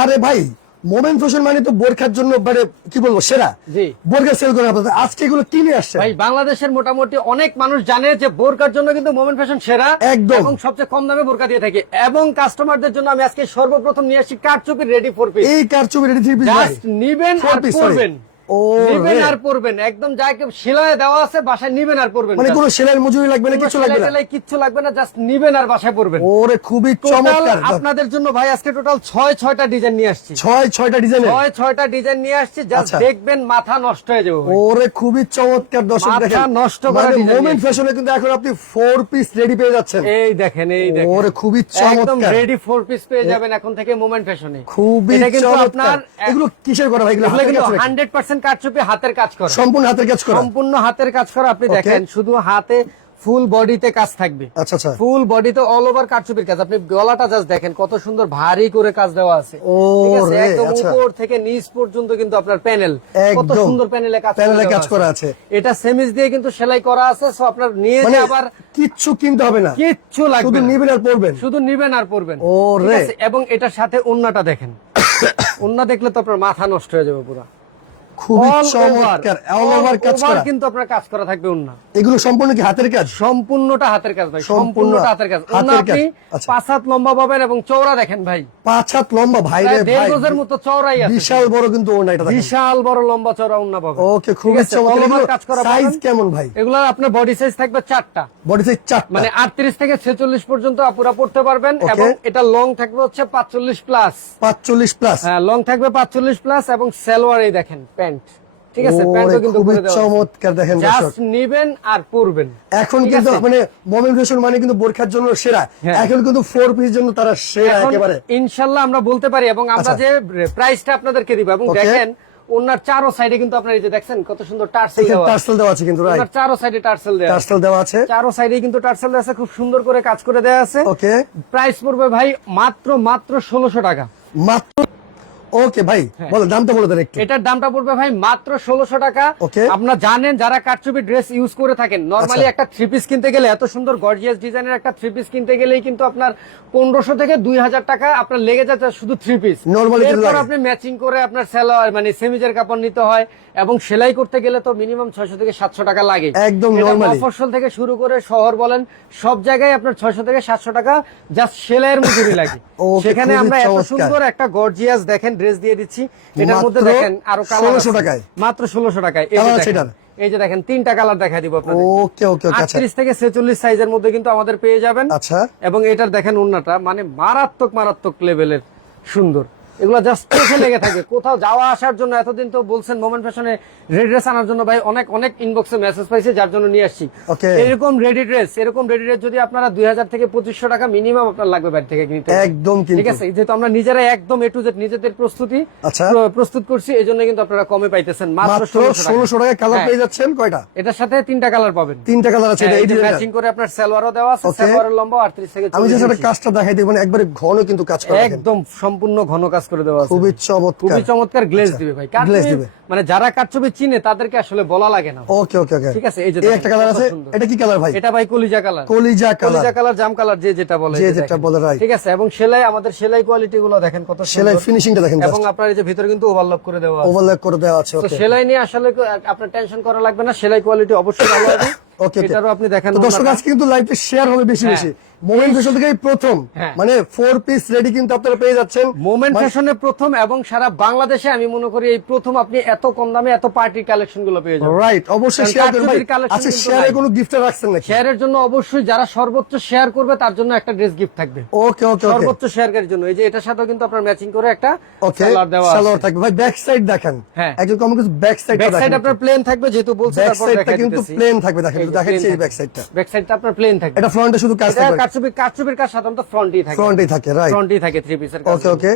আরে ভাই moment fashion মানে তো বোরখার জন্য মানে কি বলব সেরা। বোরখা সেল করে আপনাদের আজকে এগুলো কিনে আসছে। ভাই বাংলাদেশের মোটামুটি অনেক মানুষ জানে যে বোরখার জন্য কিন্তু মোমেন্ট ফ্যাশন সেরা একদম। এবং সবচেয়ে কম দামে বোরখা দিয়ে থাকে। এবং কাস্টমারদের জন্য আমি আজকে সর্বপ্রথম নিয়ে আসছি কারচুপির রেডি ফোর পিস এই কার ছবি রেডি থ্রি পিস জাস্ট নিবেন আর পরবেন। নিবেন আর পরবেন। একদম যাকে সেলাই দেওয়া আছে বাসায় নিবেন আর পরবেন। মানে কোনো সেলাই মজুরি লাগবে না কিছু লাগবে না? টেলাই লাগবে না জাস্ট নিবেন আর বাসায় পরবেন। ওরে খুবই চমৎকার। আপনাদের জন্য ভাই আজকে টোটাল ছয় ছয়টা ডিজাইন নিয়ে আসছি। ছয় ছয়টা ডিজাইনের ছয় ছয়টা ডিজাইন নিয়ে আসছি জাস্ট আচ্ছা। দেখবেন মাথা নষ্ট হয়ে যাবে ওরে খুবই চমৎকার দর্শক মাথা নষ্ট করা মানে মোমেন্ট। ফ্যাশনে কিন্তু এখন আপনি ফোর পিস রেডি পেয়ে যাচ্ছেন। এই দেখেন এই দেখেন। ওরে খুবই একদম চমৎকার। রেডি ফোর পিস পেয়ে যাবেন এখন থেকে মোমেন্ট ফ্যাশনে খুবই চমৎকার। এগুলো কিসের করা ভাই এগুলো এগুলো হাতের কিন্তু কাজ নাকি? হান্ড্রেড পার্সেন্ট কারচুপি হাতের কাজ করে সম্পূর্ণ হাতের কাজ করা সম্পূর্ণ হাতের কাজ করা আপনি দেখেন শুধু হাতে ফুল বডিতে কাজ থাকবে আচ্ছা আচ্ছা ফুল বডিতে অল ওভার কারচুপির কাজ আপনি গলাটা জাস্ট দেখেন কত সুন্দর ভারী করে কাজ দেওয়া আছে ঠিক আছে? একদম আচ্ছা। উপর থেকে নিচ পর্যন্ত কিন্তু আপনার প্যানেল কত সুন্দর প্যানেলে কাজ প্যানেলে কাজ করা আছে। এটা সেমিজ দিয়ে কিন্তু সেলাই করা আছে সো আপনার নিয়ে মানে যে আবার কিচ্ছু কিনতে হবে না কিচ্ছু লাগবে শুধু। নিবেন আর পড়বেন শুধু নিবেন আর পরবেন ও ঠিক রে। আছে? এবং এটার সাথে ওন্নাটা দেখেন ওন্না দেখলে তো আপনার মাথা নষ্ট হয়ে যাবে পুরো খুবই চমৎকার অল ওভার কাজ করা। কিন্তু আপনার কাজ করা থাকবে ওন্না এগুলো সম্পূর্ণ কি হাতের কাজ? সম্পূর্ণটা হাতের কাজ ভাই সম্পূর্ণটা হাতের কাজ। ওন্না আপনি আচ্ছা। পাঁচ হাত লম্বা পাবেন এবং চওড়া দেখেন ভাই। পাঁচ হাত লম্বা ভাই রে প্রায় দেড় গজের মতো চওড়াই আছে। বিশাল বড় কিন্তু এটা বিশাল বড় লম্বা চওড়া ওন্না পাবেন। ওকে খুবই ঠিক আছে? all over চমৎকার কাজ করা সাইজ কেমন ভাই? এগুলো আপনার বডি সাইজ থাকবে চারটা। বডি সাইজ চারটা। মানে আটত্রিশ থেকে ছেচল্লিশ পর্যন্ত আপুরা পড়তে পারবেন এবং এটা লং থাকবে হচ্ছে পাঁচচল্লিশ প্লাস পাঁচচল্লিশ প্লাস হ্যাঁ লং থাকবে পাঁচচল্লিশ প্লাস এবং সালোয়ার এই দেখেন। প্যান্ট। ঠিক আছে প্যান্টও কিন্তু খুবই চমৎকার দেখেন জাস্ট নিবেন আর পরবেন। এখন কিন্তু মানে ফ্যাশন মানে কিন্তু বোরখার জন্য সেরা। হ্যাঁ। এখন কিন্তু ফোর পিস জন্য তারা সেরা একেবারে। ইনশাল্লাহ আমরা বলতে পারি এবং আমরা আচ্ছা। যে প্রাইসটা আপনাদেরকে দিব এবং দেখেন ওনার চারো সাইডে কিন্তু আপনার এই যে দেখছেন কত সুন্দর টার্সেল দেওয়া আছে। টার্সেল দেওয়া আছে কিন্তু রাইট ওনার চারো সাইডে টার্সেল দেওয়া টার্সেল দেওয়া আছে। চারো সাইডে কিন্তু টার্সেল দেওয়া আছে খুব সুন্দর করে কাজ করে দেওয়া আছে। ওকে প্রাইস পড়বে ভাই মাত্র মাত্র ষোলোশো টাকা। মাত্র ওকে ভাই বলো দামটা বলে দেন একটু। এটার দামটা পড়বে ভাই মাত্র ষোলোশো টাকা। Okay. আপনারা জানেন যারা কারচুপি ড্রেস ইউজ করে থাকেন নর্মালি আচ্ছা। একটা থ্রি পিস কিনতে গেলে এত সুন্দর গর্জিয়াস ডিজাইনের একটা থ্রি পিস কিনতে গেলেই কিন্তু আপনার পনেরোশো থেকে দুই হাজার টাকা আপনার লেগে যাচ্ছে শুধু থ্রি পিস Normally এরপর আপনি ম্যাচিং করে আপনার সেলোয়ার মানে সেমিজের কাপড় নিতে হয় এবং সেলাই করতে গেলে তো মিনিমাম ছয়শো থেকে সাতশো টাকা লাগে। একদম normally। থেকে শুরু করে শহর বলেন সব জায়গায় আপনার ছয়শো থেকে সাতশো টাকা জাস্ট সেলাইয়ের মজুরি লাগে। সেখানে আমরা এত সুন্দর একটা গর্জিয়াস দেখেন ড্রেস দিয়ে দিচ্ছি। এটার মধ্যে দেখেন আরও কালার 1600 টাকায়। মাত্র ষোলোশো টাকায়। এই যে দেখেন, এই যে দেখেন তিনটা কালার দেখা দিব আপনাদের ওকে ওকে ওকে আচ্ছা। থেকে ছেচল্লিশ সাইজের মধ্যে কিন্তু আমাদের পেয়ে যাবেন। আচ্ছা। এবং এটার দেখেন উন্নাটা মানে মারাত্মক মারাত্মক লেভেলের সুন্দর। এগুলো জাস্ট চোখে লেগে থাকে। কোথাও যাওয়া আসার জন্য এতদিন তো বলছেন মোমেন্ট ফ্যাশনে রেডি ড্রেস আনার জন্য ভাই অনেক অনেক ইনবক্সে মেসেজ পাইছে যার জন্য নিয়ে আসছি। এরকম রেডি ড্রেস এরকম রেডি ড্রেস যদি আপনারা দুই হাজার থেকে পঁচিশশো টাকা মিনিমাম আপনার লাগবে বাড়ি থেকে কিনতে একদম ঠিক আছে? যেহেতু আমরা নিজেরা একদম এ টু জেড নিজেদের প্রস্তুতি আচ্ছা। প্রস্তুত করছি এই জন্য কিন্তু আপনারা কমে পাইতেছেন। মাত্র ষোলোশো টাকায় কালার হ্যাঁ। পেয়ে যাচ্ছেন কয়টা? এটার সাথে তিনটা কালার পাবেন। তিনটা কালার আছে ম্যাচিং করে আপনার সালোয়ারও দেওয়া আছে. সালোয়ারের লম্বা 38 থেকে আমি যে কাজটা দেখাই দিই মানে একবারে ঘন কিন্তু কাজ করা একদম সম্পূর্ণ ঘন কাজ করে দেওয়া আছে। খুবই চমৎকার। খুবই চমৎকার গ্লেজ দিবে ভাই। কারচুপি দিবে। মানে যারা চিনে তাদেরকে আসলে বলা লাগে না ওকে ওকে ওকে ঠিক আছে, এই যে একটা কালার আছে। এটা কি কালার ভাই? এটা ভাই কলিজা কালার কলিজা কালার কলিজা কালার জাম কালার যে যেটা বলে যে যেটা বলে. ঠিক আছে? এবং সেলাই আমাদের সেলাই কোয়ালিটি গুলো দেখেন কত সেলাই ফিনিশিংটা দেখেন এবং আপনার এই যে ভিতরে কিন্তু ওভারলক করে দেওয়া আছে। ওভারল্যাপ করে দেওয়া আছে ওকে সেলাই নিয়ে আসলে আপনার টেনশন করা লাগবে না সেলাই কোয়ালিটি অবশ্যই ভালো হবে। ওকে এটারও আপনি দেখেন তো দর্শক আজকে কিন্তু লাইভে শেয়ার হবে বেশি হ্যাঁ। বেশি। মোমেন্ট ফেশন থেকে প্রথম। হ্যাঁ। মানে ফোর পিস রেডি কিন্তু আপনারা পেয়ে যাচ্ছেন। মোমেন্ট মানে- ফ্যাশনে প্রথম এবং সারা বাংলাদেশে আমি মনে করি এই প্রথম আপনি এত কম দামে এত পার্টির কালেকশনগুলো পেয়ে যাবেন। রাইট অবশ্যই শেয়ার করবেন। আচ্ছা শেয়ারে কোনো গিফট রাখছেন নাকি? শেয়ারের জন্য অবশ্যই যারা সর্বোচ্চ শেয়ার করবে তার জন্য একটা ড্রেস গিফট থাকবে। ওকে ওকে সর্বোচ্চ শেয়ারকারীর জন্য। এই যে এটার সাথেও কিন্তু আপনার ম্যাচিং করে একটা সালোয়ার দেওয়া আছে। সালোয়ার থাকবে। ভাই ব্যাক সাইড দেখেন। হ্যাঁ। একদম কম কিছু ব্যাক সাইড ব্যাক সাইড আপনার প্লেন থাকবে যেহেতু বলছে ব্যাক তারপর সাইডটা কিন্তু প্লেন থাকবে দেখেন। দেখাচ্ছি এই ব্যাক। সাইডটা ব্যাক সাইডটা আপনার প্লেন থাকবে। এটা ফ্রন্টে শুধু কাজ থাকবে। কারচুপি কারচুপির কাজ সাধারণত ফ্রন্টেই থাকে। ফ্রন্টেই থাকে রাইট ফ্রন্টেই থাকে থ্রি পিসের ওকে ওকে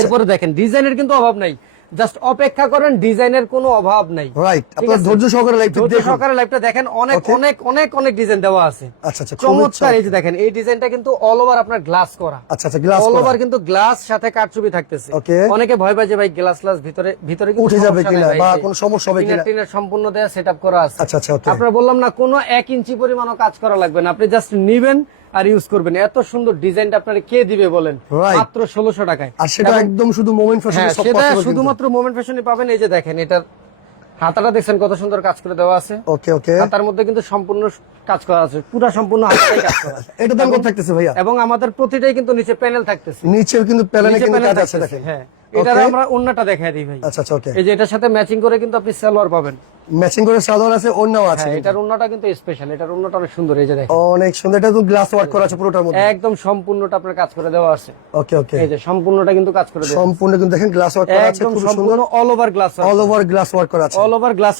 এরপরে দেখেন ডিজাইনের কিন্তু অভাব নাই। জাস্ট অপেক্ষা করেন ডিজাইনের কোনো অভাব নাই। রাইট আপনার? ধৈর্য সহকারে লাইভটা ধৈর্য সহকারে লাইভটা দেখেন অনেক অনেক অনেক অনেক ডিজাইন দেওয়া আছে। আচ্ছা আচ্ছা চমৎকার এই যে দেখেন এই ডিজাইনটা কিন্তু অল ওভার আপনার গ্লাস করা। আচ্ছা আচ্ছা গ্লাস অল ওভার কিন্তু গ্লাস সাথে কারচুপি থাকতেছে. অনেকে ভয় পায় যে ভাই গ্লাস গ্লাস ভিতরে ভিতরে কিন্তু উঠে যাবে কিনা বা কোনো সমস্যা হবে কিনা? টিনের সম্পূর্ণ দেয়া সেটআপ করা আছে। আচ্ছা, আচ্ছা, okay. আপনারা বললাম না কোনো এক ইঞ্চি পরিমাণও কাজ করা লাগবে না। আপনি জাস্ট নিবেন আর ইউজ করবেন। এত সুন্দর ডিজাইনটা আপনারা কে দিবে বলেন? মাত্র ষোলোশো টাকায়। আর সেটা একদম শুধু মোমেন্ট ফ্যাশন সেটা। শুধুমাত্র মোমেন্ট ফ্যাশনে পাবেন। এই যে দেখেন এটার হাতাটা দেখছেন কত সুন্দর কাজ করে দেওয়া আছে? ওকে ওকে হাতার মধ্যে কিন্তু সম্পূর্ণ কাজ করা আছে। পুরো সম্পূর্ণ হাতাটাই কাজ করা আছে। এটা দাম কত থাকতেছে ভাইয়া? এবং আমাদের প্রতিটাই কিন্তু নিচে প্যানেল থাকতেছে। নিচেও কিন্তু প্যানেলে কিন্তু কাজ আছে দেখেন। হ্যাঁ। এটার আমরা অন্যটা দেখাই দিই ভাই। আচ্ছা আচ্ছা ওকে এই যে এটার সাথে ম্যাচিং করে কিন্তু আপনি সালোয়ার পাবেন। ম্যাচিং করে সালোয়ার আছে অন্যও আছে হ্যাঁ এটার অন্যটা কিন্তু স্পেশাল এটার অনেক সুন্দর এই যে দেখেন। অনেক সুন্দর এটা তো গ্লাস ওয়ার্ক করা আছে পুরোটার মধ্যে। একদম সম্পূর্ণটা আপনার কাজ করে দেওয়া আছে। ওকে ওকে এই যে সম্পূর্ণটা কিন্তু কাজ করে দেওয়া সম্পূর্ণ কিন্তু দেখেন গ্লাস ওয়ার্ক করা আছে খুব সুন্দর। All over glass all over glass work করা আছে। অল ওভার গ্লাস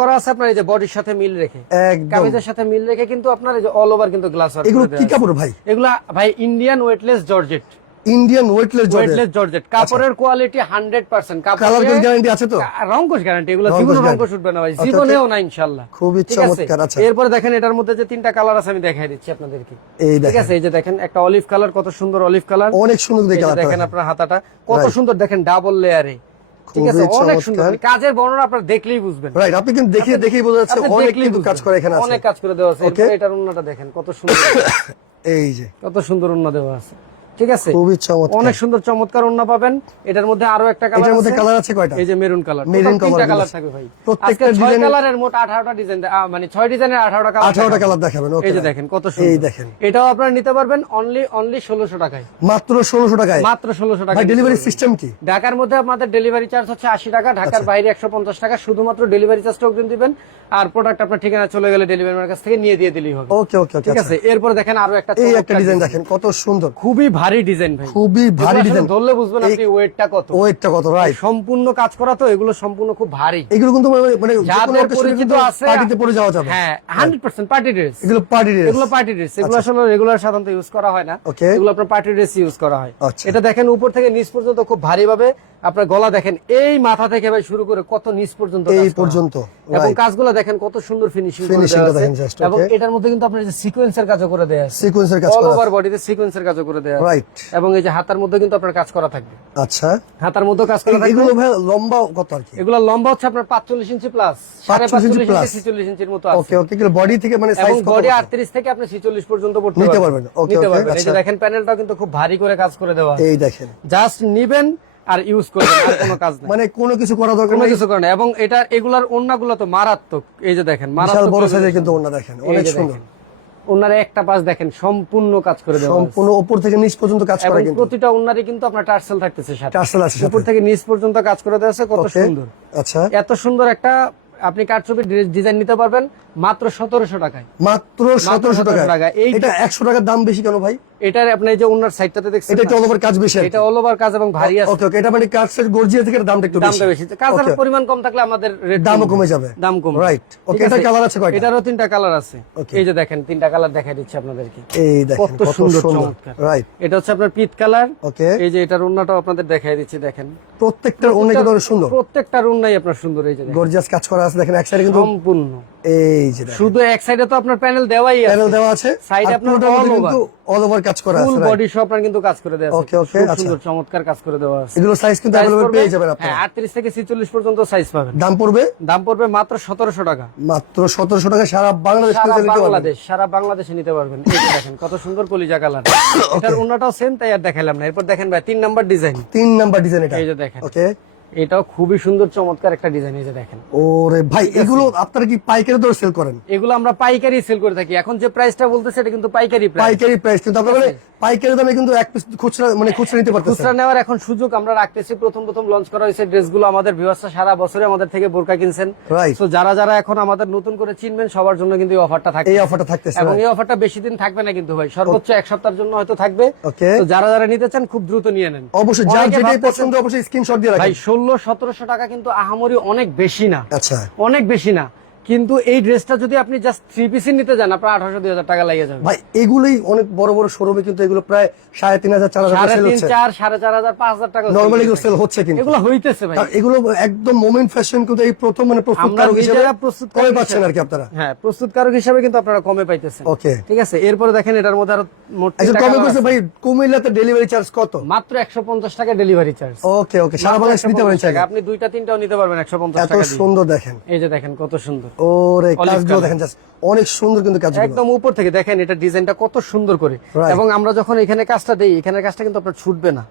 করা আছে আপনার এই যে বডির সাথে মিল রেখে। একদম। কামিজের সাথে মিল রেখে কিন্তু আপনার এই যে অল ওভার কিন্তু গ্লাস এগুলো কি কাপড় ভাই? এগুলা ভাই Indian weightless georgette Indian weightless weightless georgette কাপড়ের quality hundred percent colour guarantee আছে তো? রঙ্কশ গ্যারান্টি এগুলো জীবনে guarantee। উঠবে না ভাই। আচ্ছা, জীবনেও না ইনশাল্লাহ। খুবই ঠিক আছে? চমৎকার আচ্ছা। এরপরে দেখেন এটার মধ্যে যে তিনটা কালার আছে আমি দেখাই দিচ্ছি আপনাদেরকে। এই ঠিক দেখেন। আছে? এই যে দেখেন একটা অলিভ কালার কত সুন্দর অলিভ কালার অনেক সুন্দর দেখে দেখেন আপনার হাতাটা কত সুন্দর দেখেন ডাবল লেয়ারে ঠিক আছে? অনেক সুন্দর। কাজের বর্ণনা আপনার দেখলেই বুঝবেন। রাইট আপনি কিন্তু দেখে দেখেই বোঝা যাচ্ছে অনেক কিন্তু কাজ করে এখানে আছে। অনেক কাজ করে দেওয়া আছে. এটার উন্নাটা দেখেন কত সুন্দর। এই যে। কত সুন্দর উন্না দেওয়া আছে। ঠিক আছে? খুবই চমৎকার। অনেক সুন্দর চমৎকার উন্না পাবেন। এটার মধ্যে আরও একটা কালার এটার মধ্যে কালার আছে কয়টা? এই যে মেরুন কালার তিনটা কালার থাকবে ভাই। প্রত্যেকটা এর- কালারের মোট আঠারোটা ডিজাইন মানে ছয় ডিজাইনের আঠারোটা কালার আঠারোটা কালার দেখাবেন ওকে এই যে দেখেন কত এই দেখেন। এটাও আপনারা নিতে পারবেন অনলি অনলি ষোলোশো টাকায়। মাত্র ষোলোশো টাকায়? মাত্র ষোলোশো টাকা ভাই ডেলিভারি সিস্টেম কি? ঢাকার মধ্যে আমাদের ডেলিভারি চার্জ হচ্ছে আশি টাকা ঢাকার বাইরে একশো পঞ্চাশ টাকা। শুধুমাত্র ডেলিভারি চার্জটা অগ্রিম দিবেন। আর প্রোডাক্ট আপনার ঠিকানা চলে গেলে ডেলিভারি ম্যানের কাছ থেকে নিয়ে দিয়ে দিলেই হবে। ওকে ওকে ওকে ঠিক আছে? এরপরে দেখেন আরও একটা এই একটা ডিজাইন দেখেন কত সুন্দর। খুবই ভারী ডিজাইন ভাই। খুবই ভারী ডিজাইন ধরলে বুঝবেন আপনি ওয়েটটা কত। ওয়েটটা কত রাইট সম্পূর্ণ কাজ করা তো এগুলো সম্পূর্ণ খুব ভারী। এগুলো কিন্তু মানে- মানে যাদের পরিচিত আছে পার্টিতে পরে যাওয়া যাবে। হ্যাঁ হান্ড্রেড পার্সেন্ট পার্টি ড্রেস এগুলো পার্টি ড্রেস এগুলো পার্টি ড্রেস এগুলো আসলে রেগুলার সাধারণত ইউজ করা হয় না। এগুলো আপনার পার্টি ড্রেস ইউজ করা হয়। আচ্ছা। এটা দেখেন উপর থেকে নিচ পর্যন্ত খুব ভারী ভাবে আপনার গলা দেখেন এই মাথা থেকে ভাই শুরু করে কত নিচ পর্যন্ত এই। পর্যন্ত এবং কাজগুলো দেখেন কত সুন্দর ফিনিশিং এবং এটার মধ্যে কিন্তু আপনার যে সিকোয়েন্সের কাজও করে দেয়া আছে। সিকোয়েন্সের কাজ অল ওভার বডিতে সিকোয়েন্সের কাজও করে দেয়া আছে। রাইট এবং এই যে হাতার মধ্যে কিন্তু আপনার কাজ করা থাকবে। আচ্ছা। হাতার মধ্যে কাজ করা থাকবে। এগুলো ভাই লম্বা কত আর কি? এগুলো লম্বা হচ্ছে আপনার পাঁচচল্লিশ ইঞ্চি প্লাস 45 ইঞ্চি। ইঞ্চি ছিচল্লিশ ইঞ্চির মতো আছে। ওকে ওকে এগুলো বডি থেকে মানে সাইজ কত বডি কত? আটত্রিশ থেকে আপনি ছিচল্লিশ পর্যন্ত পড়তে নিতে পারবেন। এই যে আচ্ছা। দেখেন প্যানেলটাও কিন্তু খুব ভারী করে কাজ করে দেওয়া এই দেখেন। জাস্ট নিবেন আর ইউজ করবেন আর কোনো কাজ নেই। মানে কোনো কিছু করা দরকার নেই? কিছু করে এবং এটা এগুলার ওন্নাগুলো তো মারাত্মক। এই যে দেখেন মারাত্মক বড় সাইজের কিন্তু ওনা দেখেন। অনেক সুন্দর। ওনার একটা পাশ দেখেন সম্পূর্ণ কাজ করে দেওয়া সম্পূর্ণ উপর থেকে নিচ পর্যন্ত কাজ করে কিন্তু। প্রতিটা ওনারে কিন্তু আপনার টার্সেল থাকতেছে সাথে। টার্সেল আছে উপর থেকে নিচ পর্যন্ত কাজ করে দেওয়া আছে কত সুন্দর। আচ্ছা। এত সুন্দর একটা আপনি কাঠছবির ডিজাইন নিতে পারবেন। মাত্র সতেরোশো টাকায়। মাত্র সতেরোশো 1700 টাকা টাকা। এটা একশো টাকার দাম বেশি কেন ভাই? এটার আপনি যে ওনার সাইডটাতে দেখছেন এটা একটু অল ওভার কাজ বেশি এটা অল ওভার কাজ এবং ভারী আছে। ওকে ওকে এটা মানে কাজ সেট গর্জিয়া থেকে দামটা একটু দামটা বেশি। কাজের পরিমাণ কম থাকলে আমাদের rate দামও কমে যাবে। দাম কম Right. Okay, এটার colour আছে কয়টা? এটারও তিনটা কালার আছে. এই যে দেখেন তিনটা কালার দেখাই দিচ্ছি আপনাদেরকে। এই দেখেন কত সুন্দর চমৎকার। রাইট এটা হচ্ছে আপনার পিত কালার ওকে। এই যে এটার উন্নাটাও আপনাদের দেখাই দিচ্ছি দেখেন। প্রত্যেকটা অনেক ধরনের সুন্দর? প্রত্যেকটার উন্নাই আপনার সুন্দর এই যে গর্জিয়াস কাজ করা আছে দেখেন এক সাইডে কিন্তু সম্পূর্ণ। এই যে দেখেন। শুধু এক সাইডে তো আপনার প্যানেল দেওয়াই আছে। প্যানেল দেওয়া আছে। Side আপনার পুরোটার all মধ্যে over। কিন্তু অল ওভার কাজ করা আছে right? বডি সব আপনার কিন্তু কাজ করে দেওয়া আছে। Okay, okay। সুন্দর চমৎকার কাজ করে দেওয়া আছে। এগুলো সাইজ কিন্তু Size পেয়ে যাবেন আপনারা। থেকে ছিচল্লিশ পর্যন্ত সাইজ পাবেন। দাম পড়বে? দাম পড়বে মাত্র সতেরোশো টাকা। মাত্র সতেরোশো টাকা সারা বাংলাদেশ সারা বাংলাদেশ সারা বাংলাদেশে নিতে পারবেন। এই দেখেন কত সুন্দর কলিজা কালার। এটার সেম তাই আর দেখাইলাম না। এরপর দেখেন ভাই তিন নাম্বার ডিজাইন তিন নাম্বার ডিজাইন এটা। এই যে দেখেন। ওকে এটাও খুবই সুন্দর চমৎকার একটা ডিজাইন এই যে দেখেন। ওরে ভাই এগুলো আপনারা কি পাইকারি দরে সেল করেন? এগুলো আমরা পাইকারি সেল করে থাকি। এখন যে প্রাইসটা বলতেছে এটা কিন্তু পাইকারি প্রাইস পাইকারি প্রাইস কিন্তু আপনারা পাইকারি দামে কিন্তু এক পিস খুচরা মানে খুচরা নিতে পারতেছেন। খুচরা নেওয়ার এখন সুযোগ আমরা রাখতেছি। প্রথম প্রথম লঞ্চ করা হয়েছে ড্রেসগুলো আমাদের ভিউয়ার্সরা সারা বছরে আমাদের থেকে বোরকা কিনছেন। তো যারা যারা এখন আমাদের নতুন করে চিনবেন সবার জন্য কিন্তু এই অফারটা থাকবে এই অফারটা থাকতেছে এবং এই অফারটা বেশি দিন থাকবে না কিন্তু ভাই সর্বোচ্চ এক সপ্তাহের জন্য হয়তো থাকবে। তো যারা যারা নিতে চান খুব দ্রুত নিয়ে নেন। অবশ্যই যার যেটাই পছন্দ অবশ্যই স্ক্রিনশট দিয়ে ভাই রাখেন। ষোলো সতেরোশো টাকা কিন্তু আহামরি অনেক বেশি না। আচ্ছা। অনেক বেশি না। কিন্তু এই ড্রেসটা যদি আপনি জাস্ট থ্রি পিসি নিতে যান আপনার আঠারোশো দুই হাজার টাকা লাগিয়ে যাবে। ভাই এগুলোই অনেক বড় বড় শোরুমে কিন্তু এগুলো প্রায় সাড়ে তিন হাজার চার হাজার সাড়ে তিন চার সাড়ে চার হাজার পাঁচ হাজার টাকা নর্মালি সেল হচ্ছে। কিন্তু। এগুলো হইতেছে ভাই। এগুলো একদম মোমেন্ট ফ্যাশন কিন্তু এই প্রথম মানে আমরা প্রস্তুতকারক হিসেবে প্রস্তুতকারক কমে পাচ্ছেন আর কি আপনারা। হ্যাঁ প্রস্তুতকারক হিসাবে কিন্তু আপনারা কমে পাইতেছেন। ওকে ঠিক আছে? এরপরে দেখেন এটার মধ্যে আরও মোট আচ্ছা কমে করছে ভাই কুমিল্লাতে ডেলিভারি চার্জ কত? মাত্র একশো পঞ্চাশ টাকা ডেলিভারি চার্জ ওকে ওকে সারা বাংলাদেশ নিতে পারেন আপনি দুইটা তিনটাও নিতে পারবেন একশো পঞ্চাশ টাকা। সুন্দর দেখেন। এই যে দেখেন কত সুন্দর। ওরে কাজগুলো দেখেন জাস্ট অনেক সুন্দর কিন্তু কাজগুলো। একদম উপর থেকে দেখেন এটা ডিজাইনটা কত সুন্দর করে। এবং আমরা যখন এখানে কাজটা দেই এখানে কাজটা কিন্তু আপনার ছুটবে না।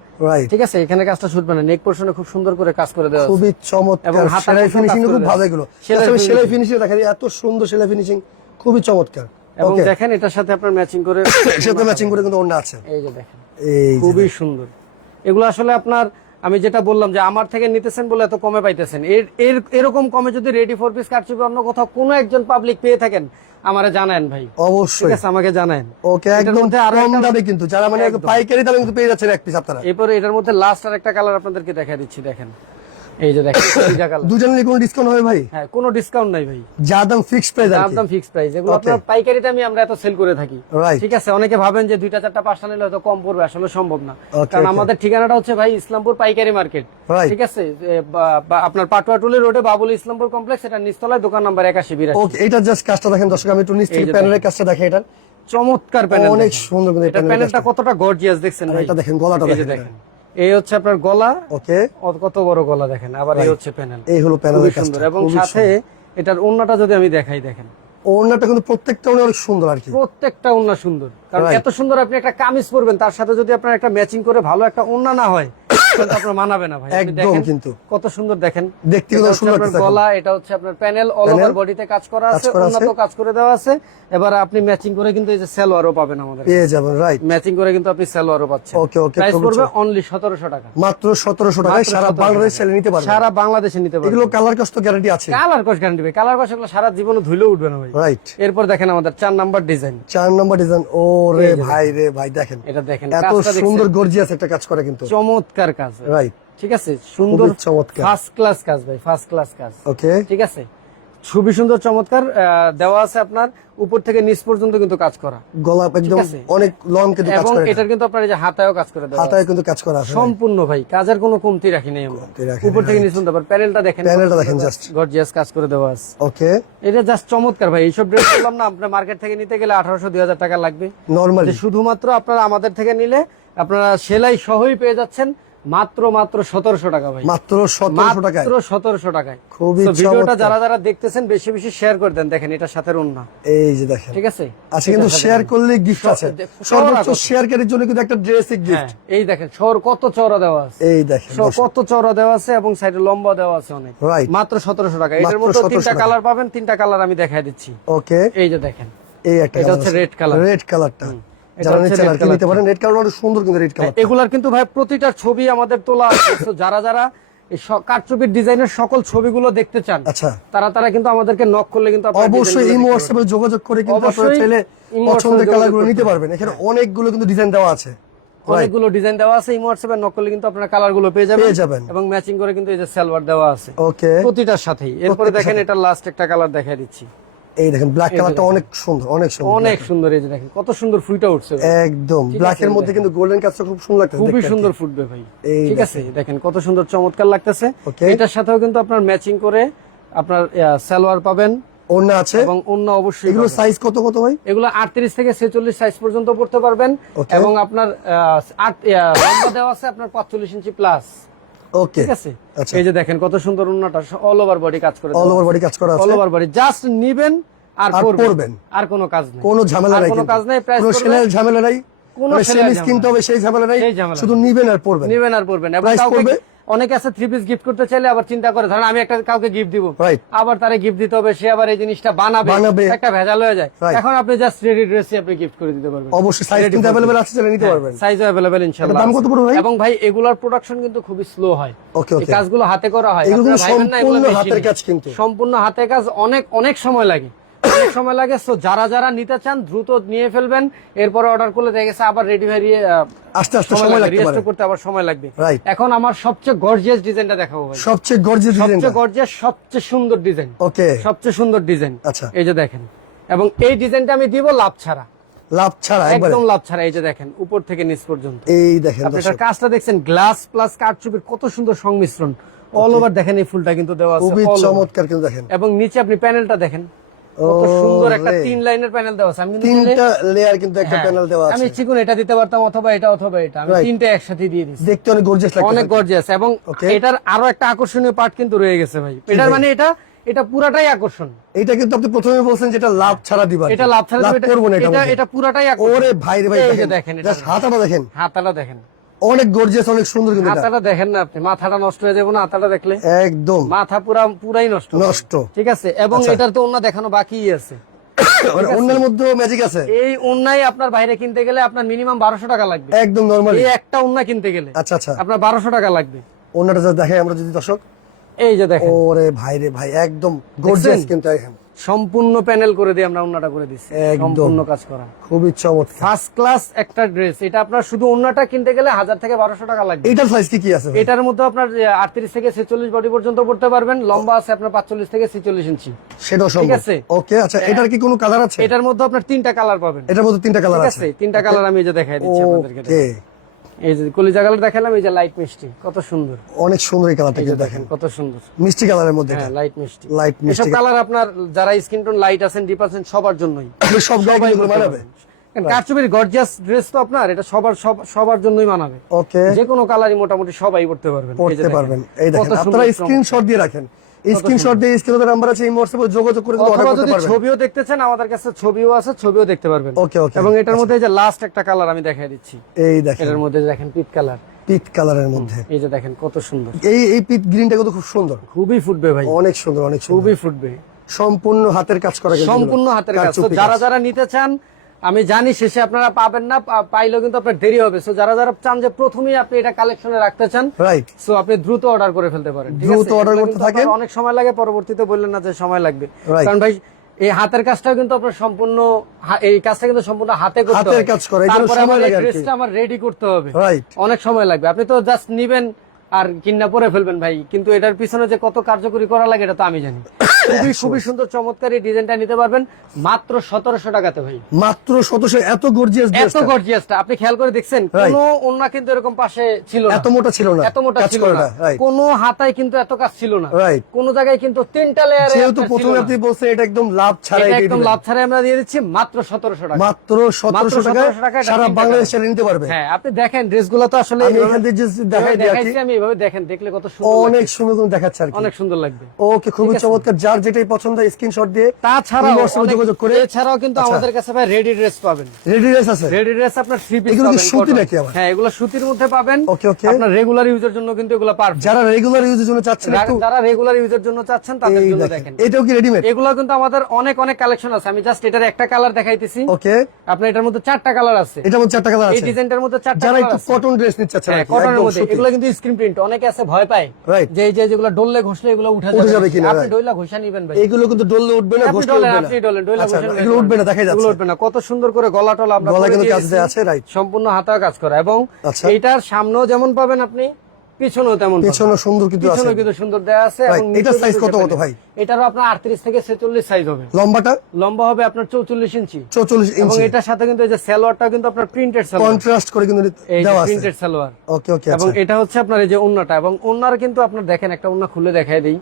ঠিক আছে? এখানে কাজটা ছুটবে না। নেক পোর্শনে খুব সুন্দর করে কাজ করে দেওয়া খুবই চমৎকার। সেলাই ফিনিশিং খুব ভালো এগুলো। সেলাই। ফিনিশিং দেখা যায় এত সুন্দর সেলাই ফিনিশিং খুবই চমৎকার। এবং দেখেন এটার সাথে আপনার ম্যাচিং করে সেটা ম্যাচিং করে কিন্তু অন্য আছে। এই যে দেখেন। এই খুবই সুন্দর। এগুলো আসলে আপনার আমি যেটা বললাম যে আমার থেকে নিতেছেন বলে এত কমে পাইতেছেন। এর এর এরকম কমে যদি রেডি ফর পিস কাটছি অন্য কোথাও কোনো একজন পাবলিক পেয়ে থাকেন আমারে জানান ভাই। ঠিক অবশ্যই আছে আমাকে জানান ওকে একদম কম দামে কিন্তু যারা মানে। পাইকারি দামে কিন্তু পেয়ে যাচ্ছেন এক পিস আপনারা। এরপর এটার মধ্যে লাস্ট আর একটা কালার আপনাদেরকে দেখা দিচ্ছি দেখেন। এই যে দেখেন দুইটা কালার কোনো ডিসকাউন্ট হবে ভাই? হ্যাঁ কোনো ডিসকাউন্ট নাই ভাই। যা দাম ফিক্স প্রাইস দাম কি। দাম ফিক্স প্রাইস এগুলো Okay. আপনার পাইকারি দামে আমরা এত সেল করে থাকি। ঠিক আছে? অনেকে ভাবেন যে দুইটা চারটা পাঁচটা নিলে হয়তো কম পড়বে। আসলে সম্ভব না। কারণ আমাদের ঠিকানাটা হচ্ছে ভাই ইসলামপুর পাইকারি মার্কেট। ঠিক আছে? আপনার পাটুয়াটুলি রোডে বাবুল ইসলামপুর কমপ্লেক্স এটা নিচতলায় দোকান নাম্বার একাশি বিরাশি। ওকে এটা জাস্ট কাজটা দেখেন দর্শক আমি একটু নিচ থেকে প্যানেলের কাজটা দেখে এটা। চমৎকার প্যানেল অনেক সুন্দর প্যানেলটা কতটা গর্জিয়াস দেখছেন ভাই। এটা দেখেন, গলাটা দেখেন। এই হচ্ছে আপনার গলা। ওকে। কত বড় গলা দেখেন আবার এই হচ্ছে প্যানেল এই হলো প্যানেল সুন্দর। এবং সাথে এটার ওন্নাটা যদি আমি দেখাই দেখেন। ওড়নাটা কিন্তু প্রত্যেকটা ওড়না অনেক সুন্দর আর কি। প্রত্যেকটা ওন্না সুন্দর। কারণ এত সুন্দর আপনি একটা কামিজ পরবেন তার সাথে যদি আপনার একটা ম্যাচিং করে ভালো একটা ওন্না না হয় আপনার মানাবে না ভাই। একদম কিন্তু। কত সুন্দর দেখেন। সুন্দর আপনার গলা এটা হচ্ছে আপনার প্যানেল অল ওভার বডিতে কাজ করা আছে। ওন্নাতেও কাজ করে দেওয়া আছে। এবার আপনি ম্যাচিং করে কিন্তু এই যে সালোয়ারও পাবেন আমাদের পেয়ে যাবেন রাইট ম্যাচিং করে কিন্তু আপনি সালোয়ারও পাচ্ছেন। Okay, okay, প্রাইস পড়বে অনলি 1700 টাকা। মাত্র সতেরোশো টাকায় সারা 1700 বাংলাদেশ নিতে পারবেন সারা বাংলাদেশে নিতে পারবেন এগুলো কালার তো গ্যারান্টি আছে। কালার কস গ্যারান্টি ভাই। কালার কস এগুলো সারা জীবনে ধুলেও উঠবে না ভাই। রাইট এরপর দেখেন আমাদের চার নাম্বার ডিজাইন চার নাম্বার ডিজাইন ও রে ভাই রে ভাই দেখেন। এটা দেখেন। এত? সুন্দর গর্জিয়াস একটা কাজ করে কিন্তু। চমৎকার কাজ রাইট ঠিক আছে? সুন্দর চমৎকার। ফার্স্ট ক্লাস কাজ ভাই ফার্স্ট ক্লাস কাজ। ওকে ঠিক আছে? খুবই সুন্দর চমৎকার দেওয়া আছে আপনার। উপর থেকে নিচ পর্যন্ত কিন্তু কাজ করা। একদম অনেক লং কিন্তু কাজ করে। এটার কিন্তু আপনার এই যে হাতায়ও কাজ করে দেওয়া হাতায় কিন্তু কাজ করা আছে। সম্পূর্ণ ভাই কাজের কোনো কমতি রাখি নাই আমরা। উপর থেকে নিচ পর্যন্ত আবার প্যানেলটা দেখেন। প্যানেলটা দেখেন just। গর্জিয়াস কাজ করে দেওয়া আছে। ওকে এটা জাস্ট চমৎকার ভাই এইসব ড্রেস বললাম না আপনার মার্কেট থেকে নিতে গেলে আঠারোশো দুই হাজার টাকা লাগবে। নরমালি শুধুমাত্র আপনারা আমাদের থেকে নিলে আপনারা সেলাই সহই পেয়ে যাচ্ছেন। মাত্র মাত্র সতেরোশো টাকা ভাই। মাত্র সতেরোশো টাকায়? মাত্র সতেরোশো টাকায়। খুবই ভিডিওটা যারা যারা দেখতেছেন বেশি বেশি শেয়ার করে দেন দেখেন এটা সাথে এই যে দেখেন। ঠিক আছে? আচ্ছা কিন্তু শেয়ার করলে গিফট আছে। সর্বোচ্চ সবার শেয়ারকারীর জন্য কিন্তু একটা ড্রেস হ্যাঁ গিফট এই দেখেন শহর কত চওড়া দেওয়া আছে। এই দেখেন কত চওড়া দেওয়া আছে এবং সাইডে লম্বা দেওয়া আছে অনেক। মাত্র সতেরোশো টাকা। এটার মধ্যে তিনটা কালার পাবেন তিনটা কালার আমি দেখাই দিচ্ছি। ওকে এই যে দেখেন। এই একটা এটা হচ্ছে red color। রেড কালারটা যারা নিচ্ছেন আর কি নিতে পারেন রেড কালার অনেক সুন্দর কিন্তু রেড কালার এগুলার কিন্তু ভাই প্রতিটা ছবি আমাদের তোলা যারা যারা কারচুপির ডিজাইনের সকল ছবিগুলো দেখতে চান আচ্ছা। তারা তারা কিন্তু আমাদেরকে নক করলে কিন্তু অবশ্যই ইমো হোয়াটসঅ্যাপে যোগাযোগ করে কিন্তু আপনারা চাইলে পছন্দের কালারগুলো নিতে পারবেন। এখানে অনেকগুলো কিন্তু ডিজাইন দেওয়া আছে। অনেকগুলো ডিজাইন দেওয়া আছে ইমো হোয়াটসঅ্যাপে নক করলে কিন্তু আপনারা কালারগুলো পেয়ে যাবেন পেয়ে যাবেন। এবং ম্যাচিং করে কিন্তু এই যে সালোয়ার দেওয়া আছে। ওকে প্রতিটার সাথেই। এরপরে দেখেন এটা লাস্ট একটা কালার দেখাই দিচ্ছি। এই দেখেন ব্ল্যাক কালারটা অনেক সুন্দর অনেক সুন্দর অনেক সুন্দর এই যে দেখেন কত সুন্দর ফুইটা উঠছে একদম ব্ল্যাক এর মধ্যে কিন্তু গোল্ডেন কাজটা খুব সুন্দর লাগতেছে খুবই। সুন্দর ফুটবে ভাই। ঠিক আছে দেখেন। কত সুন্দর চমৎকার লাগতেছে। এটার সাথেও কিন্তু আপনার ম্যাচিং করে আপনার সালোয়ার পাবেন। ওড়না আছে। এবং অন্য অবশ্যই এগুলো সাইজ কত কত ভাই? এগুলো আটত্রিশ থেকে ছেচল্লিশ সাইজ পর্যন্ত পড়তে পারবেন। এবং আপনার আট লম্বা দেওয়া আছে আপনার পাঁচচল্লিশ ইঞ্চি প্লাস ওকে ঠিক আছে? আচ্ছা। এই যে দেখেন কত সুন্দর উন্নাটা অল ওভার বডি কাজ করে। অল ওভার বডি কাজ করা অল ওভার বডি জাস্ট নিবেন আর পরবেন। আর কোনো কাজ নাই। কোনো ঝামেলা নাই কোনো কাজ নেই প্রাইস কোনো ঝামেলা নাই। কোনো মানে সেমিস কিনতে হবে সেই ঝামেলা নাই। শুধু নিবেন আর পরবেন নিবেন আর পরবেন এবং পড়বে? অনেকে আছে থ্রি পিস গিফট করতে চাইলে আবার চিন্তা করে ধরেন আমি একটা কাউকে গিফট দিব। আবার তারে গিফট দিতে হবে সে আবার এই জিনিসটা বানাবে। একটা ভেজাল হয়ে যায়। এখন আপনি জাস্ট রেডি ড্রেসই আপনি গিফট করে দিতে পারবেন। অবশ্যই সাইজ কিন্তু অ্যাভেলেবেল আছে চাইলে নিতে হ্যাঁ, পারবেন। সাইজ অ্যাভেলেবেল ইনশাআল্লাহ দাম কত পড়বে ভাই? এবং ভাই এগুলার প্রোডাকশন কিন্তু খুবই স্লো হয়। Okay, এই কাজগুলো হাতে করা হয়। এগুলো সম্পূর্ণ হাতের কাজ কিন্তু। সম্পূর্ণ হাতের কাজ অনেক অনেক সময় লাগে। অনেক সময় লাগে সো যারা যারা নিতে চান দ্রুত নিয়ে ফেলবেন। এরপরে অর্ডার করলে দেখে গেছে আবার রেডি হয়ে আস্তে আস্তে সময় লাগতে পারে। করতে আবার সময় লাগবে। এখন আমার সবচেয়ে গর্জিয়াস ডিজাইনটা দেখাবো ভাই। সবচেয়ে গর্জিয়াস ডিজাইনটা সবচেয়ে গর্জিয়াস সবচেয়ে সুন্দর ডিজাইন ওকে সবচেয়ে সুন্দর ডিজাইন আচ্ছা। এই যে দেখেন। এবং এই ডিজাইনটা আমি দিব লাভ ছাড়া। লাভ ছাড়া একদম লাভ ছাড়া এই যে দেখেন উপর থেকে নিচ পর্যন্ত। এই দেখেন আপনি দর্শক। এটার কাজটা দেখছেন গ্লাস প্লাস কাঠচুপির কত সুন্দর সংমিশ্রণ। অল ওভার দেখেন এই ফুলটা কিন্তু দেওয়া আছে খুবই চমৎকার কিন্তু দেখেন। এবং নিচে আপনি প্যানেলটা দেখেন। সুন্দর একটা তিন লাইনের প্যানেল দেওয়া আছে। আমি তিনটা লেয়ার কিন্তু একটা হ্যাঁ, প্যানেল দেওয়া আমি চিকুন এটা দিতে পারতাম অথবা এটা অথবা এটা। আমি তিনটা একসাথে দিয়ে দিচ্ছি দেখতে অনেক গর্জিয়াস লাগছে অনেক গর্জিয়াস এবং এটার আরও একটা আকর্ষণীয় পার্ট কিন্তু রয়ে গেছে ভাই। এটার মানে এটা এটা পুরাটাই আকর্ষণ। এটা কিন্তু আপনি প্রথমে বলছেন যেটা লাভ ছাড়া দিবা এটা লাভ ছাড়া এটা- পুরাটাই আকর্ষণ। ওরে ভাই রে ভাই দেখেন। হাতাটা দেখেন। হাতাটা দেখেন। অনেক গর্জিয়াস অনেক সুন্দর কিন্তু হাতাটা দেখেন না আপনি মাথাটা নষ্ট হয়ে যাবে না হাতাটা দেখলে? একদম। মাথা পুরা পুরাই নষ্ট। নষ্ট। ঠিক আছে? এবং আচ্ছা। এটার তো অন্য দেখানো বাকি আছে। মানে অন্যের মধ্যে ম্যাজিক আছে। এই আপনার বাইরে কিনতে গেলে আপনার মিনিমাম বারোশো টাকা লাগবে। একদম নরমালি এই একটা অন্যা কিনতে গেলে আচ্ছা আচ্ছা। আপনার বারোশো টাকা লাগবে। অন্যটা যা দেখে আমরা যদি দর্শক। এই যে দেখেন। ওরে ভাই রে ভাই একদম গর্জিয়াস কিন্তু। সম্পূর্ণ প্যানেল করে দিয়ে আমরা অন্যটা করে দিচ্ছি। সম্পূর্ণ কাজ করা। খুবই চমৎকার। ফার্স্ট ক্লাস একটা ড্রেস এটা আপনার শুধু অন্যটা কিনতে গেলে হাজার থেকে বারোশো টাকা লাগবে। এইটার সাইজ কি কি আছে এটার মধ্যে আপনার আটত্রিশ থেকে ছেচল্লিশ বডি পর্যন্ত পড়তে পারবেন। লম্বা আছে আপনার পাঁচচল্লিশ থেকে ছেচল্লিশ ইঞ্চি। সেটাও সম্ভব। আছে। ওকে আচ্ছা এটার কি কোনো কালার আছে? এটার মধ্যে আপনার তিনটা কালার পাবেন। এটার মধ্যে তিনটা কালার আছে। তিনটা কালার আমি যে দেখাই দিচ্ছি আপনাদেরকে। এই যে কলিজা কালার দেখালাম এই যে লাইট মিষ্টি কত সুন্দর। অনেক সুন্দর এই কালারটা কিন্তু দেখেন কত সুন্দর। মিষ্টি কালারের মধ্যে এটা। হ্যাঁ লাইট মিষ্টি। লাইট এসব কালার আপনার যারা স্কিন টোন লাইট আছেন ডিপ আছেন সবার জন্যই। সব সবাই মানাবে। কারচুপির গর্জিয়াস ড্রেস তো আপনার এটা সবার সবার জন্যই মানাবে। ওকে যে কোনো কালারই মোটামুটি সবাই পড়তে পারবেন। পড়তে পারবেন। এই দেখেন আপনারা স্ক্রিনশট দিয়ে রাখেন। স্ক্রিনশট দিয়ে স্ক্রিনে নাম্বার আছে এই হোয়াটসঅ্যাপে যোগাযোগ করে অর্ডার করতে যদি পারবেন। ছবিও দেখতে চান আমাদের কাছে ছবিও আছে ছবিও দেখতে পারবেন। ওকে ওকে। এবং এটার মধ্যে যে লাস্ট একটা কালার আমি দেখাই দিচ্ছি। এই দেখেন। এটার মধ্যে দেখেন পিট কালার পিট কালারের মধ্যে। এই যে দেখেন কত সুন্দর। এই এই পিট গ্রিনটা কিন্তু খুব সুন্দর। খুবই ফুটবে ভাই। অনেক সুন্দর অনেক খুবই ফুটবে। সম্পূর্ণ হাতের কাজ করা সম্পূর্ণ হাতের কাজ যারা যারা নিতে চান আমি জানি শেষে আপনারা পাবেন না পাইলেও কিন্তু আপনার দেরি হবে। সো যারা যারা চান যে প্রথমেই আপনি এটা কালেকশনে রাখতে চান রাইট সো আপনি দ্রুত অর্ডার করে ফেলতে পারেন দ্রুত এগুলো করতে থাকেন। অনেক সময় লাগে পরবর্তীতে বললেন না যে সময় লাগবে। কারণ ভাই এই হাতের কাজটাও কিন্তু আপনার সম্পূর্ণ এই কাজটা কিন্তু সম্পূর্ণ হাতে করতে হাতের কাজ করা, এই জন্য তারপরে সময় আমার লাগে আর কি। ড্রেসটা আমার রেডি করতে হবে। রাইট অনেক সময় লাগবে। আপনি তো জাস্ট নিবেন আর কিন্না পরে ফেলবেন ভাই কিন্তু এটার পিছনে যে কত কার্যকরী করা লাগে এটা তো আমি জানি। খুবই খুবই সুন্দর চমৎকার এই ডিজাইনটা নিতে পারবেন। মাত্র সতেরোশো টাকাতে ভাই। মাত্র শতশো এত গর্জিয়াস এত গর্জিয়াসটা আপনি খেয়াল করে দেখছেন. কোনো কিন্তু এরকম পাশে ছিল এত মোটা ছিল না। এত মোটা ছিল না. কোনো হাতায় কিন্তু এত কাজ ছিল না। কোন জায়গায় কিন্তু তিনটা লেয়ারে যেহেতু প্রথমে আপনি বলছেন এটা একদম লাভ ছাড়া এটা এটাই একদম লাভ ছাড়াই আমরা দিয়ে দিচ্ছি মাত্র সতেরোশো টাকা। মাত্র সতেরোশো মাত্র টাকায় 1700 টাকায় এটা সারা বাংলাদেশে নিতে পারবে। হ্যাঁ আপনি দেখেন ড্রেসগুলো তো আসলে দেখাই আমি এইভাবে দেখেন দেখলে কত সুন্দর অনেক সুন্দর দেখাচ্ছে অনেক সুন্দর লাগবে। ওকে খুবই চমৎকার। যার যেটাই পছন্দ স্ক্রিনশট দিয়ে। তাছাড়াও এই যোগাযোগ করে। এছাড়াও কিন্তু আচ্ছা। আমাদের কাছে ভাই রেডি ড্রেস পাবেন। রেডি ড্রেস আছে? রেডি ড্রেস আপনার থ্রি পিস এগুলো পাবেন সুতি নাকি আবার? হ্যাঁ এগুলো সুতির মধ্যে পাবেন। Okay, okay. আপনার রেগুলার ইউজের জন্য কিন্তু এগুলো পারবেন যারা রেগুলার ইউজের জন্য চাচ্ছেন একটু যারা রেগুলার ইউজের জন্য চাচ্ছেন তাদের জন্য দেখেন এটাও কি রেডিমেড এগুলো কিন্তু আমাদের অনেক অনেক কালেকশন আছে। আমি জাস্ট এটার একটা কালার দেখাইতেছি। ওকে আপনার এটার মধ্যে চারটা কালার আছে। এটা মধ্যে চারটা কালার আছে। এই ডিজাইনটার মধ্যে চারটা যারা একটু কটন ড্রেস নিতে চাচ্ছেন হ্যাঁ আর কি, কটনের মধ্যে। এগুলো কিন্তু স্ক্রিন প্রিন্ট অনেকে আছে ভয় পায়. যে এই যে যেগুলো ডললে ঘষলে এগুলো উঠে যাবে কিনা, আপনি. ডইলা ঘষা নিবেন ভাই। এগুলো কিন্তু ডললে উঠবে না ঘষলে উঠবে না। আপনি ডলেন, ডইলা আচ্ছা, এগুলো উঠবে না দেখাই যাচ্ছে। উঠবে না। কত সুন্দর করে গলা টলা আমরা গলা কিন্তু কাজ আছে, right. সম্পূর্ণ হাতা কাজ করা। এবং আচ্ছা। এইটার সামনেও যেমন পাবেন আপনি পিছনেও তেমন। সুন্দর কিন্তু আছে। পিছনেও কিন্তু সুন্দর দেয়া আছে এবং এটার নিচেও কত কত ভাই? এটারও আপনার আটত্রিশ থেকে ছেচল্লিশ সাইজ হবে। লম্বাটা? লম্বা হবে আপনার চৌচল্লিশ ইঞ্চি। চৌচল্লিশ এবং এটার সাথে কিন্তু এই যে সালোয়ারটাও কিন্তু আপনার প্রিন্টেড সালোয়ার। কন্ট্রাস্ট করে কিন্তু দেওয়া আছে। প্রিন্টেড সালোয়ার। ওকে ওকে এবং আচ্ছা। এটা হচ্ছে আপনার এই যে ওন্নাটা এবং ওন্নার কিন্তু আপনার দেখেন একটা ওন্না খুলে দেখাই দিই।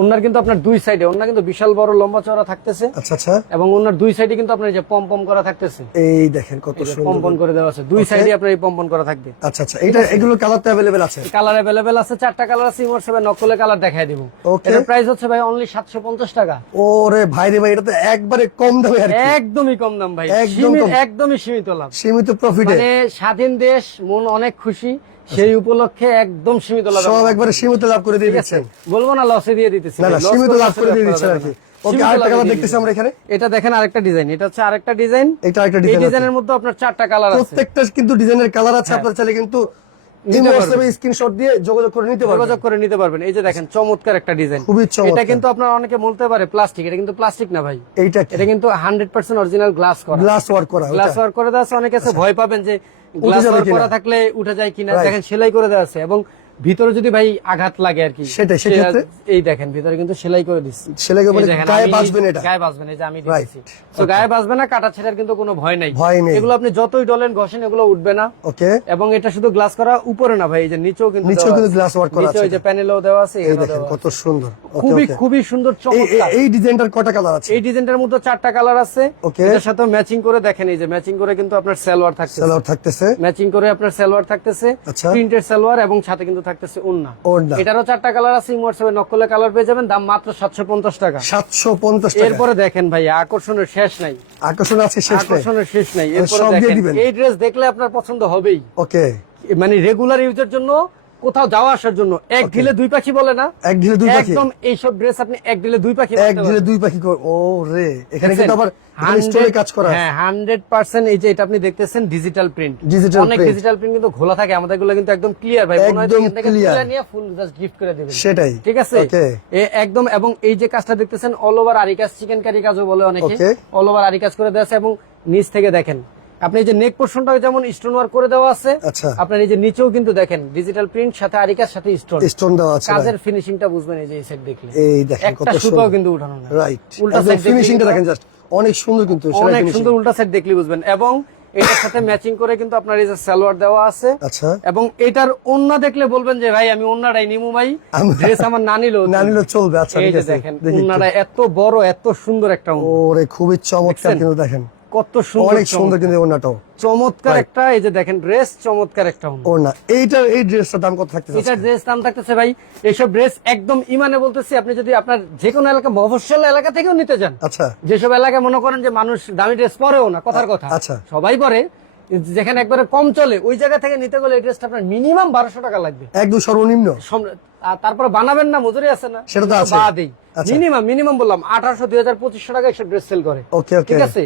ওন্নার কিন্তু আপনার দুই সাইডে ওন্না কিন্তু বিশাল বড় লম্বা চওড়া থাকতেছে। আচ্ছা আচ্ছা। এবং ওন্নার দুই সাইডে কিন্তু আপনার এই যে পম পম করা থাকতেছে। এই দেখেন কত সুন্দর। পম পম করে দেওয়া আছে। দুই সাইডে আপনার এই পম পম করা থাকবে। আচ্ছা আচ্ছা। এটা এগুলো কালার তো অ্যাভেলেবেল আছে? কালার অ্যাভেলেবেল আছে চারটা কালার আছে ইমোর সেভেন নকলে কালার দেখাই দিব। Okay. এটার প্রাইস হচ্ছে ভাই অনলি সাতশো পঞ্চাশ টাকা। ওরে ভাই রে ভাই এটা তো একবারে কম দামে আর কি। একদমই কম দাম ভাই। একদম সীমিত একদমই সীমিত লাভ। সীমিত প্রফিটে মানে স্বাধীন দেশ মন অনেক খুশি। সেই উপলক্ষে একদম সীমিত লাভ সব একবারে সীমিত লাভ করে দিয়ে দিচ্ছেন। বলব না লসে দিয়ে দিতেছি। না সীমিত লাভ করে দিয়ে দিচ্ছেন আর কি ওকে আরেকটা কালার দেখতেছি আমরা এখানে। এটা দেখেন আরেকটা ডিজাইন এটা হচ্ছে আরেকটা ডিজাইন এটা আরেকটা ডিজাইন আছে। ডিজাইনের মধ্যে আপনার চারটা কালার আছে। প্রত্যেকটা কিন্তু ডিজাইনের কালার আছে আপনার চাইলে কিন্তু স্ক্রিনশট দিয়ে যোগাযোগ করে নিতে পারবেন। যোগাযোগ করে নিতে পারবেন। এই যে দেখেন চমৎকার একটা ডিজাইন খুবই চমৎকার। এটা কিন্তু আপনার অনেকে বলতে পারে প্লাস্টিক এটা কিন্তু প্লাস্টিক না ভাই। এটা কিন্তু হান্ড্রেড পার্সেন্ট অরিজিনাল গ্লাস করা। গ্লাস ওয়ার্ক করা গ্লাস ওয়ার্ক করে অনেকে ভয় পাবেন যে গ্লাস যাবে কিনা? থাকলে উঠে যায় কিনা. দেখেন সেলাই করে দেওয়া আছে এবং ভিতরে যদি ভাই আঘাত লাগে আর কি সেটাই, সে- সেক্ষেত্রে? এই দেখেন ভিতরে কিন্তু সেলাই করে দিচ্ছি। সেলাই করে গায়ে বাঁচবে না এটা? গায়ে বাঁচবে না, এই যে আমি. দিতেছি তো গায়ে বাঁচবে না কাটা ছেড়ার কিন্তু কোনো ভয় নাই। ভয় নেই। এগুলো আপনি যতই ডলেন ঘষেন এগুলো উঠবে না। ওকে এবং এটা শুধু গ্লাস করা উপরে না ভাই এই যে নিচেও কিন্তু নিচেও কিন্তু glass work করা আছে এই যে প্যানেলও দেওয়া আছে এই দেখেন কত সুন্দর। খুবই খুবই সুন্দর চমৎকার। এই ডিজাইনটার কটা কালার আছে? এই ডিজাইনটার মধ্যে চারটা কালার আছে। Okay. এটার সাথে ম্যাচিং করে দেখেন এই যে ম্যাচিং করে কিন্তু আপনার সালোয়ার থাকছে সালোয়ার থাকতেছে। ম্যাচিং করে আপনার সালোয়ার থাকতেছে। আচ্ছা। প্রিন্টেড সালোয়ার এবং সাথে কিন্তু থাকতেছে উন্না এটারও চারটা কালার আছে ইমো হোয়াটসঅ্যাপে নকলে কালার পেয়ে যাবেন দাম মাত্র সাতশো পঞ্চাশ টাকা। সাতশো পঞ্চাশ এরপরে দেখেন ভাই আকর্ষণের শেষ নাই। আকর্ষণ আছে শেষ আকর্ষণের শেষ নাই। এরপরে দেখেন এই ড্রেস দেখলে আপনার পছন্দ হবেই। ওকে। মানে রেগুলার ইউজের জন্য কোথাও যাওয়া আসার জন্য এক ঢিলে দুই পাখি বলে না? এক ঢিলে দুই পাখি। একদম এইসব ড্রেস আপনি এক ঢিলে দুই পাখি এক ঢিলে দুই পাখি ও রে এখানে কিন্তু আবার স্টোরে কাজ করা আছে। হ্যাঁ হান্ড্রেড পার্সেন্ট এই যে এটা আপনি দেখতেছেন ডিজিটাল প্রিন্ট Digital অনেক ডিজিটাল প্রিন্ট কিন্তু ঘোলা থাকে আমাদেরগুলো কিন্তু একদম ক্লিয়ার ভাই। মনে হয় একদম এখান থেকে তুলে নিয়ে ফুল জাস্ট গিফট করে দিবেন। সেটাই। ঠিক আছে? একদম এবং এই যে কাজটা দেখতেছেন অল ওভার আরিকাস চিকেন কারি কাজও বলে অনেকে। অল ওভার আরি কাজ করে দেওয়া আছে এবং নিচ থেকে দেখেন। আপনি এই যে নেক পোর্শনটাও যেমন স্টোন ওয়ার্ক করে দেওয়া আছে আচ্ছা। আপনার এই যে নিচেও কিন্তু দেখেন ডিজিটাল প্রিন্ট সাথে আরি কাজ সাথে স্টোন স্টোন দেওয়া আছে কাজের ফিনিশিংটা বুঝবেন এই যে এই সেট দেখলে। এই দেখেন কত সুতাও সুন্দর। কিন্তু উঠানো না রাইট উল্টা দেখলে ফিনিশিংটা দেখেন জাস্ট অনেক সুন্দর কিন্তু অনেক সুন্দর উল্টা সেট দেখলে বুঝবেন। এবং এটার সাথে ম্যাচিং করে কিন্তু আপনার এই যে সালোয়ার দেওয়া আছে। আচ্ছা। এবং এটার ওন্না দেখলে বলবেন যে ভাই আমি ওন্নাটাই নিমু ভাই। ড্রেস আমার না নিলেও না নিলে চলবে। আচ্ছা এই যে দেখেন দেখি ওন্নাটা এত বড় এত সুন্দর একটা ওরে খুবই চমৎকার? কিন্তু দেখেন। কত সুন্দর অনেক সুন্দর কিন্তু ওনাটাও চমৎকার একটা এই যে দেখেন ড্রেস চমৎকার একটা ওনা এইটার এই ড্রেসটার দাম কত থাকতেছে এটার ড্রেস দাম থাকতেছে ভাই এইসব ড্রেস একদম ইমানে বলতেছি আপনি যদি আপনার যে কোনো এলাকা মফস্বল এলাকা থেকেও নিতে যান আচ্ছা। যেসব এলাকায় মনে করেন যে মানুষ দামি ড্রেস পরেও না কথার কথা আচ্ছা। সবাই পরে যেখানে একবারে কম চলে ওই জায়গা থেকে নিতে গেলে এই ড্রেসটা আপনার মিনিমাম বারোশো টাকা লাগবে। একদম সর্বনিম্ন। তারপরে বানাবেন না মজুরি আছে না সেটা তো আছে। আচ্ছা। মিনিমাম মিনিমাম বললাম আঠারোশো দুই হাজার পঁচিশশো টাকা একশো ড্রেস সেল করে। ঠিক আছে?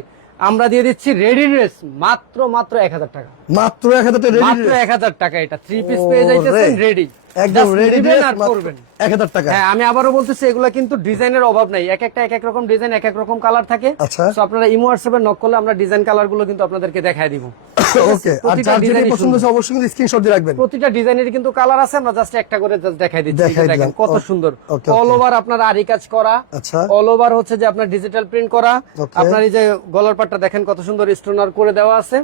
আমরা দিয়ে দিচ্ছি রেডি ড্রেস মাত্র মাত্র এক হাজার টাকা। মাত্র এক হাজার রেডি মাত্র এক হাজার টাকা এটা। থ্রি পিস পেয়ে যাইতেছেন রেডি। একদম রেডি আর করবেন। এক হাজার টাকা। হ্যাঁ আমি আবারও বলতেছি এগুলা কিন্তু ডিজাইনের অভাব নাই। এক একটা এক এক রকম ডিজাইন এক এক রকম কালার থাকে। আচ্ছা। আপনারা ইমো হোয়াটসঅ্যাপে নক করলে আমরা ডিজাইন কালারগুলো কিন্তু আপনাদেরকে দেখায় দিব। ওকে আর যার যেটা পছন্দ হচ্ছে অবশ্যই কিন্তু স্ক্রিনশট দিয়ে রাখবেন। প্রতিটা ডিজাইনের কিন্তু কালার আছে আমরা জাস্ট একটা করে just দেখাই দিচ্ছি। এই যে দেখাই দেখেন কত সুন্দর। অল ওভার আপনার আরি কাজ করা। আচ্ছা। অল ওভার হচ্ছে যে আপনার ডিজিটাল প্রিন্ট করা। আপনার এই যে গলার পাটটা দেখেন কত সুন্দর স্টোনার করে দেওয়া আছে।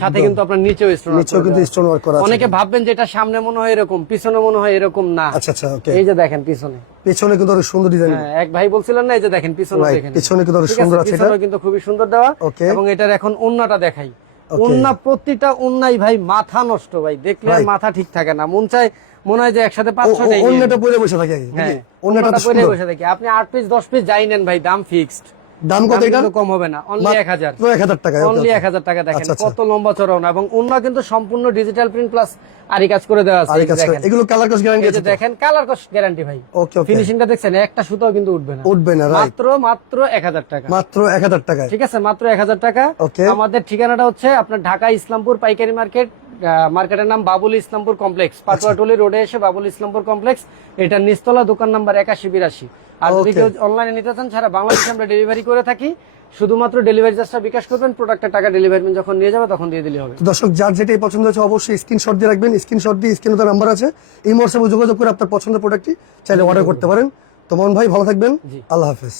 সাথে কিন্তু আপনার নিচেও স্টোনার নিচেও স্টোন ওয়ার্ক করা আছে। অনেকে ভাববেন যে এটা সামনে মনে হয় এরকম পিছনে মনে হয় এরকম না। আচ্ছা আচ্ছা ওকে এই যে দেখেন পিছনে। পেছনে কিন্তু অনেক সুন্দর ডিজাইন হ্যাঁ এক ভাই বলছিলেন না এই যে দেখেন পিছনে দেখেন। পিছনে কিন্তু অনেক সুন্দর আছে, এটা। কিন্তু খুবই সুন্দর দেওয়া। এবং এটার এখন ওন্নাটা দেখাই. ওন্না প্রতিটা ওন্নাই ভাই মাথা নষ্ট ভাই। দেখলে মাথা ঠিক থাকে না। মন চায় মনে হয় যে একসাথে পাঁচ ও- ছটাই ও- নিয়ে অন্যটা নিই। পরে বসে থাকে হ্যাঁ ওন্নাটা পরে বসে দেখি আপনি আট পিস দশ পিস যাই নেন ভাই দাম ফিক্সড দাম কত এটা? কম হবে না অনলি টাকা অনলি okay। এক হাজার টাকা দেখেন আচ্ছা, আচ্ছা। কত লম্বা এবং কিন্তু সম্পূর্ণ ডিজিটাল প্রিন্ট প্লাস আরি কাজ করে দেওয়া আছে দেখেন। এগুলো কালার কস গ্যারান্টি আছে দেখেন কালার কস্ট গ্যারান্টি ভাই। ওকে ফিনিশিংটা দেখছেন একটা সুতাও কিন্তু উঠবে না। উঠবে না মাত্র মাত্র এক হাজার টাকা। মাত্র এক হাজার টাকায়। ঠিক আছে মাত্র এক হাজার টাকা। আমাদের ঠিকানাটা হচ্ছে আপনার ঢাকা ইসলামপুর পাইকারি মার্কেট মার্কেটের নাম বাবুল ইসলামপুর কমপ্লেক্স। আচ্ছা। পাটুয়াটুলি রোডে এসে বাবুল ইসলামপুর কমপ্লেক্স। এটা নিস্তলা দোকান নাম্বার একাশি বিরাশি। আর যদি. কেউ অনলাইনে নিতে চান সারা বাংলাদেশে আমরা ডেলিভারি করে থাকি। শুধুমাত্র ডেলিভারি চার্জটা বিকাশ করবেন প্রোডাক্টের টাকা ডেলিভারি যখন নিয়ে যাবে তখন দিয়ে দিলে হবে। দর্শক যার যেটাই পছন্দ হয়েছে অবশ্যই স্ক্রিনশট দিয়ে রাখবেন। স্ক্রিনশট দিয়ে স্ক্রিনে তার নাম্বার আছে। এই হোয়াটসঅ্যাপে যোগাযোগ করে আপনার পছন্দের প্রোডাক্টটি চাইলে অর্ডার করতে পারেন। তো মন ভাই ভালো থাকবেন। আল্লাহ হাফেজ।